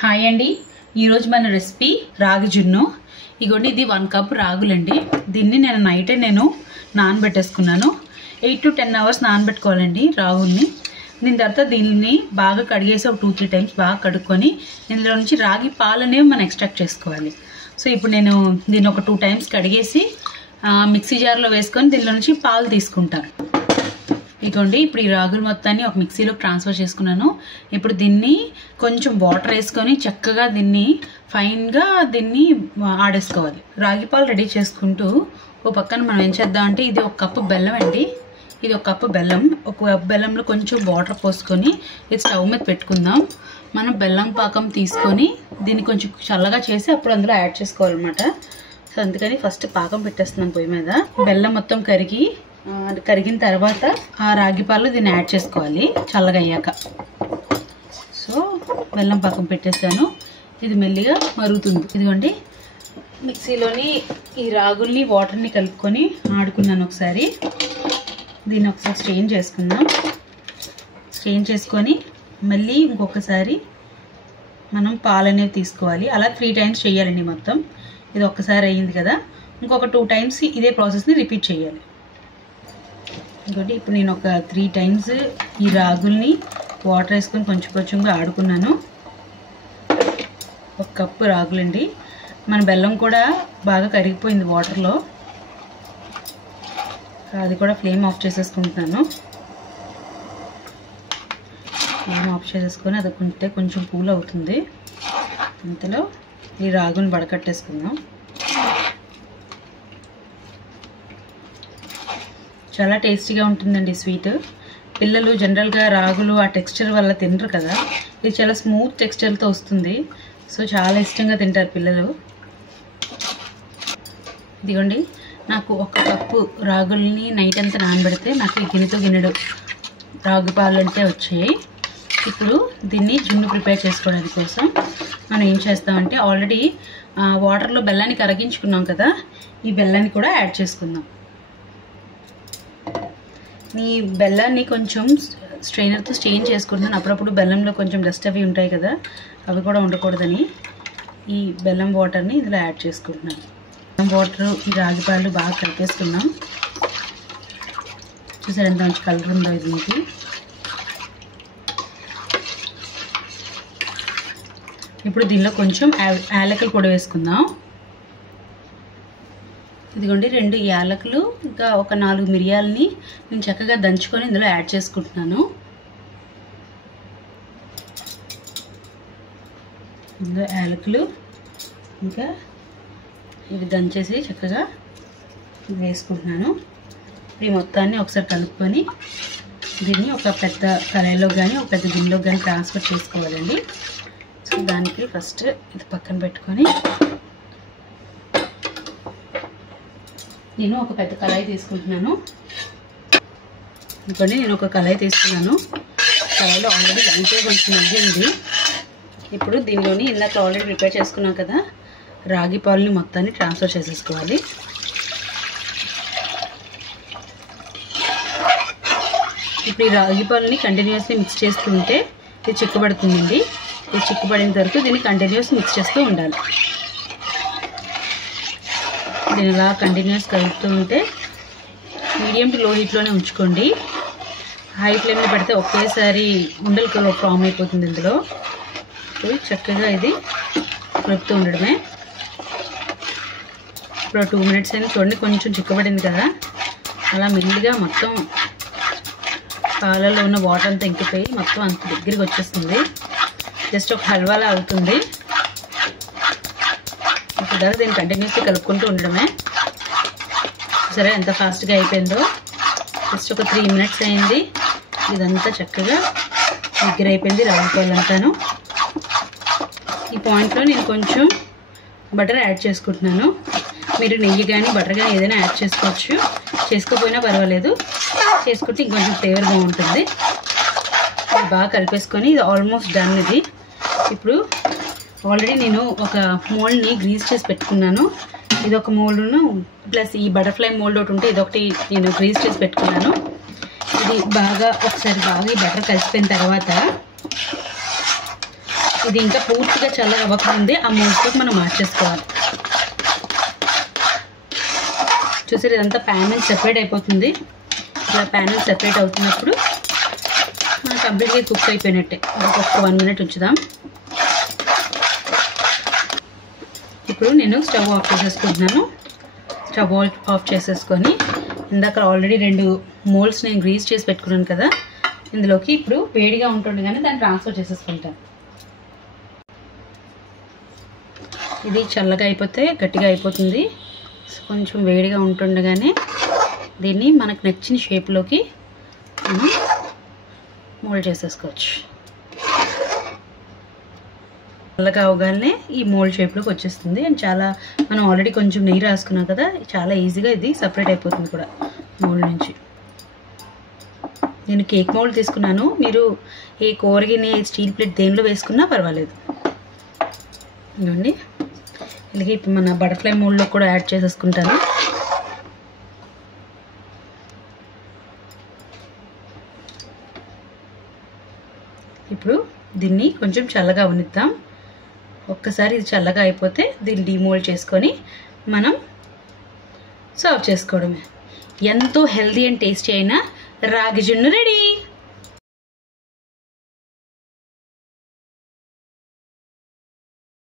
Hi అండి, ఈరోజు మన రెసిపీ రాగి జున్ను. ఇగోండి, ఇది 1 కప్ రాగులండి. దీన్ని నైటే నానబెట్టేసుకున్నాను. 8 to 10 అవర్స్ నానబెట్టుకోవాలండి రాగుల్ని. దీని తర్వాత దీన్ని బాగా కడిగేసి ఒక 2-3 టైమ్స్ బాగా కడుక్కొని ఇందులో నుంచి రాగి పాలు అనేవి మనం ఎక్స్ట్రాక్ట్ చేసుకోవాలి. సో ఇప్పుడు నేను దీన్ని ఒక 2 టైమ్స్ కడిగేసి మిక్సీ జార్లో వేసుకొని దీనిలో నుంచి పాలు తీసుకుంటాను. ఇదిగోండి, ఇప్పుడు ఈ రాగులు మొత్తాన్ని ఒక మిక్సీలో ట్రాన్స్ఫర్ చేసుకున్నాను. ఇప్పుడు దీన్ని కొంచెం వాటర్ వేసుకొని చక్కగా దీన్ని ఫైన్గా ఆడేసుకోవాలి. రాగి పాలు రెడీ చేసుకుంటూ ఓ పక్కన మనం ఏం చేద్దామంటే, ఇది 1 కప్పు బెల్లం అండి. ఇది 1 కప్పు బెల్లం. 1 కప్పు బెల్లంలో కొంచెం వాటర్ పోసుకొని ఇది స్టవ్ మీద పెట్టుకుందాం. మనం బెల్లం పాకం తీసుకొని దీన్ని కొంచెం చల్లగా చేసి అప్పుడు అందులో యాడ్ చేసుకోవాలన్నమాట. సో అందుకని ఫస్ట్ పాకం పెట్టేస్తున్నాం పొయ్యి మీద. బెల్లం మొత్తం కరిగిన తర్వాత ఆ రాగి పాలు దీన్ని యాడ్ చేసుకోవాలి చల్లగా అయ్యాక. సో బెల్లం పాకం పెట్టేస్తాను. ఇది మెల్లిగా మరుగుతుంది. ఇదిగోండి, మిక్సీలోని ఈ రాగుల్ని వాటర్ని కలుపుకొని ఆడుకున్నాను ఒకసారి. దీన్ని ఒకసారి స్ట్రెయిన్ చేసుకుందాం. స్ట్రెయిన్ చేసుకొని మళ్ళీ ఇంకొకసారి మనం పాలు అనేవి తీసుకోవాలి. అలా 3 టైమ్స్ చేయాలండి మొత్తం. ఇది ఒక్కసారి అయ్యింది కదా, ఇంకొక 2 టైమ్స్ ఇదే ప్రాసెస్ని రిపీట్ చేయాలి. ఇంకోటి ఇప్పుడు నేను ఒక 3 టైమ్స్ ఈ రాగుల్ని వాటర్ వేసుకొని కొంచెంగా ఆడుకున్నాను. 1 కప్పు రాగులండి. మన బెల్లం కూడా బాగా కరిగిపోయింది వాటర్లో. అది కూడా ఫ్లేమ్ ఆఫ్ చేసేసుకుంటున్నాను. ఫ్లేమ్ ఆఫ్ చేసేసుకొని అది కొంచెం కూల్ అవుతుంది. ఇంతలో ఈ రాగుని వడకట్టేసుకుందాం. చాలా టేస్టీగా ఉంటుందండి స్వీట్. పిల్లలు జనరల్గా రాగులు ఆ టెక్స్చర్ వల్ల తినరు కదా, ఇది చాలా స్మూత్ టెక్స్చర్తో వస్తుంది. సో చాలా ఇష్టంగా తింటారు పిల్లలు. ఇదిగోండి, నాకు 1 కప్పు రాగుల్ని నైట్ అంతా నానబెడితే నాకు ఈ గిన్నెడు రాగి పాలు అంటే వచ్చాయి. ఇప్పుడు దీన్ని జున్ను ప్రిపేర్ చేసుకోవడానికి కోసం మనం ఏం చేస్తామంటే, ఆల్రెడీ వాటర్లో బెల్లాన్ని కరిగించుకున్నాం కదా, ఈ బెల్లాన్ని కూడా యాడ్ చేసుకుందాం. ఈ బెల్లాన్ని కొంచెం స్ట్రెయినర్తో స్ట్రెయిన్ చేసుకుంటున్నాను. అప్పుడప్పుడు బెల్లంలో కొంచెం డస్ట్ అవి ఉంటాయి కదా, అవి కూడా ఉండకూడదని ఈ బెల్లం వాటర్ని ఇందులో యాడ్ చేసుకుంటున్నాను. బెల్లం వాటర్ ఈ రాగి పాలు బాగా కలిపేసుకున్నాం. చూసారు ఎంత మంచి కలర్ ఉందో దీనికి. ఇప్పుడు దీనిలో కొంచెం యాలకుల పొడి వేసుకుందాం. ఇదిగోండి, 2 యాలకులు ఇంకా ఒక 4 మిరియాలని నేను చక్కగా దంచుకొని ఇందులో యాడ్ చేసుకుంటున్నాను. ఇందులో యాలకులు ఇంకా ఇవి దంచేసి చక్కగా వేసుకుంటున్నాను. ఈ మొత్తాన్ని ఒకసారి కలుపుకొని దీన్ని ఒక పెద్ద కళాయిలో కానీ ఒక పెద్ద గిన్నెలో కానీ ట్రాన్స్ఫర్ చేసుకోవాలండి. సో దానికి ఫస్ట్ ఇది పక్కన పెట్టుకొని నేను ఒక పెద్ద కళాయి తీసుకుంటున్నాను. ఇంకోండి, నేను ఒక కళాయి తీసుకున్నాను. కళాయిలో ఆల్రెడీ లైట్గా కొంచెం మగ్గింది. ఇప్పుడు దీనిలోని ఇందాక ఆల్రెడీ ప్రిపేర్ చేసుకున్నాం కదా రాగి పాలని మొత్తాన్ని ట్రాన్స్ఫర్ చేసేసుకోవాలి. ఇప్పుడు ఈ రాగి పాలని కంటిన్యూస్లీ మిక్స్ చేస్తుంటే ఇది చిక్కబడుతుందండి. ఇది చిక్కబడిన తర్వాత దీన్ని కంటిన్యూస్ మిక్స్ చేస్తూ ఉండాలి. దీన్ని ఇలా కంటిన్యూస్ కలుపుతూ ఉంటే మీడియం టు లో హీట్లోనే ఉంచుకోండి. హై ఫ్లేమ్లో పెడితే ఒకేసారి ఉండలు ఫామ్ అయిపోతుంది. ఇందులో చక్కగా ఇది కలుపుతూ ఉండడమే. ఇప్పుడు 2 మినిట్స్ అయినా చూడండి, కొంచెం చిక్కబడింది కదా, అలా మెల్లిగా మొత్తం పాలలో ఉన్న వాటర్ అంతా ఇంకిపోయి మొత్తం అంత దగ్గరికి వచ్చేస్తుంది. జస్ట్ ఒక హల్వాలా అవుతుంది. ఇప్పుడు దాకా దీన్ని కంటిన్యూస్గా కలుపుకుంటూ ఉండడమే. సరే ఎంత ఫాస్ట్గా అయిపోయిందో. జస్ట్ ఒక 3 మినిట్స్ అయింది. ఇదంతా చక్కగా దగ్గర అయిపోయింది రాగి పాలంతాను. ఈ పాయింట్లో నేను కొంచెం బటర్ యాడ్ చేసుకుంటున్నాను. మీరు నెయ్యి కానీ బటర్ కానీ ఏదైనా యాడ్ చేసుకోవచ్చు. చేసుకోకపోయినా పర్వాలేదు, చేసుకుంటే ఇంకొంచెం ఫ్లేవర్ బాగుంటుంది. ఇది బాగా కలిపేసుకొని ఇది ఆల్మోస్ట్ డన్. ఇది ఇప్పుడు ఆల్రెడీ నేను ఒక మోల్డ్ని గ్రీస్ చేసి పెట్టుకున్నాను. ఇది ఒక మోల్డ్ను ప్లస్ ఈ బటర్ఫ్లై మోల్డ్ ఒకటి ఉంటే ఇదొకటి నేను గ్రీస్ చేసి పెట్టుకున్నాను. ఇది ఒకసారి బాగా ఈ బటర్ కలిసిపోయిన తర్వాత ఇది ఇంకా పూర్తిగా చల్లగా అవ్వకముందే ఆ మోల్స్లోకి మనం మార్చేసుకోవాలి. చూసారు ఇదంతా ప్యాన్ నుంచి సెపరేట్ అయిపోతుంది. ఇలా ప్యాన్ నుంచి సెపరేట్ అవుతున్నప్పుడు మనం కంప్లీట్గా కుక్ అయిపోయినట్టే. ఇంకొక 1 minute ఉంచుదాం. ఇప్పుడు నేను స్టవ్ ఆఫ్ చేసేసుకుంటున్నాను. స్టవ్ ఆఫ్ చేసేసుకొని ఇందాక ఆల్రెడీ 2 మోల్డ్స్ నేను గ్రీస్ చేసి పెట్టుకున్నాను కదా, ఇందులోకి ఇప్పుడు వేడిగా ఉంటుండగానే దాన్ని ట్రాన్స్ఫర్ చేసేసుకుంటాను. ఇది చల్లగా అయిపోతే గట్టిగా అయిపోతుంది. కొంచెం వేడిగా ఉంటుండగానే దీన్ని మనకు నచ్చిన షేప్లోకి మనం మోల్డ్ చేసేసుకోవచ్చు. చల్లగా అవగానే ఈ మోల్డ్ షేప్లోకి వచ్చేస్తుంది. అండ్ చాలా మనం ఆల్రెడీ కొంచెం నెయ్యి రాసుకున్నాం కదా, చాలా ఈజీగా ఇది సపరేట్ అయిపోతుంది కూడా మోల్డ్ నుంచి. నేను కేక్ మోల్డ్ తీసుకున్నాను. మీరు ఏ కోరిగిని స్టీల్ ప్లేట్ దేనిలో వేసుకున్నా పర్వాలేదు. ఇవ్వండి. ఇలాగే ఇప్పుడు మన బటర్ఫ్లై మోల్డ్లో కూడా యాడ్ చేసేసుకుంటాను. ఇప్పుడు దీన్ని కొంచెం చల్లగా అవనిద్దాం. ఒక్కసారి ఇది చల్లగా అయిపోతే దీన్ని డీమోల్డ్ చేసుకొని మనం సర్వ్ చేసుకోవడమే. ఎంతో హెల్దీ అండ్ టేస్టీ అయిన రాగి జున్ను రెడీ.